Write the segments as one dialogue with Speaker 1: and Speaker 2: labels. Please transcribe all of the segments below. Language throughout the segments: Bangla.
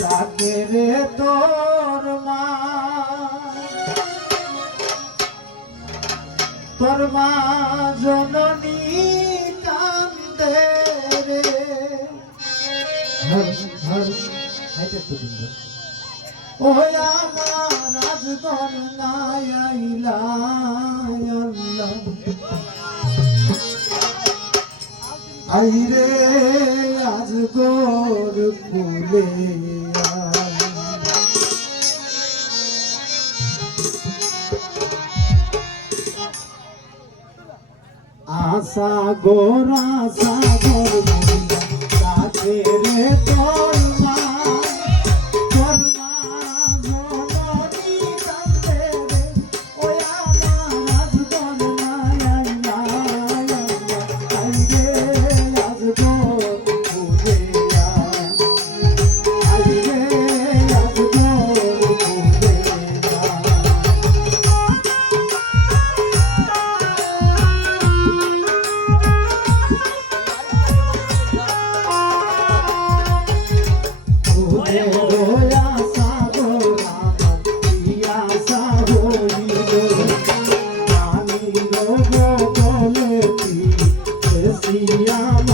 Speaker 1: তাকে রে তোর মা। তোর মা জননী কান্দে রে। নাই আজ ফুলে আশা গোর llama.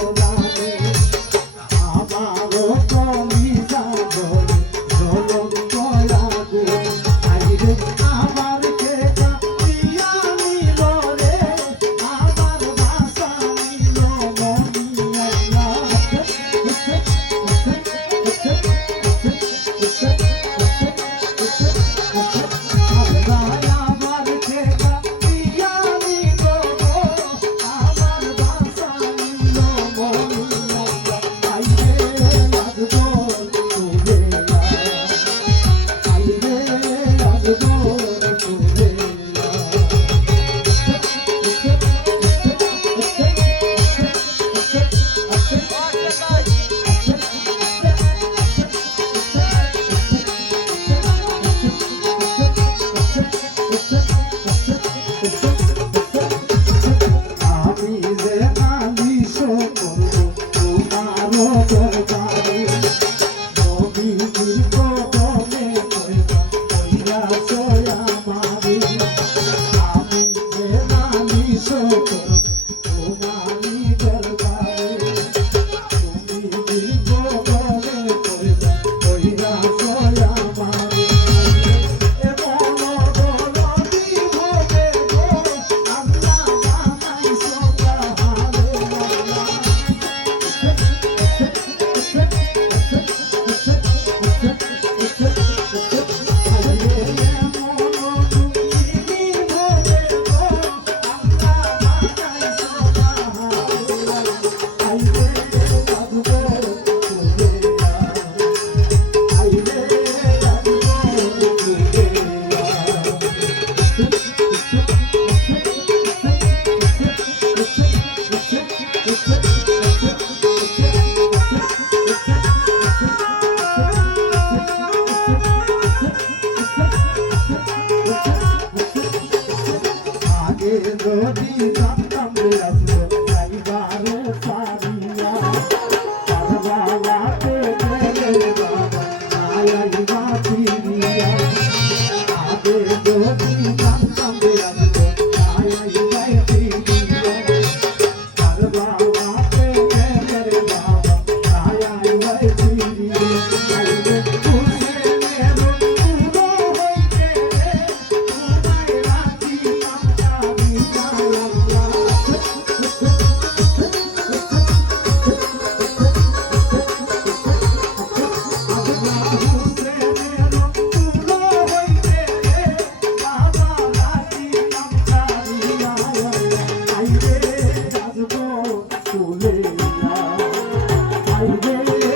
Speaker 1: Então... যদি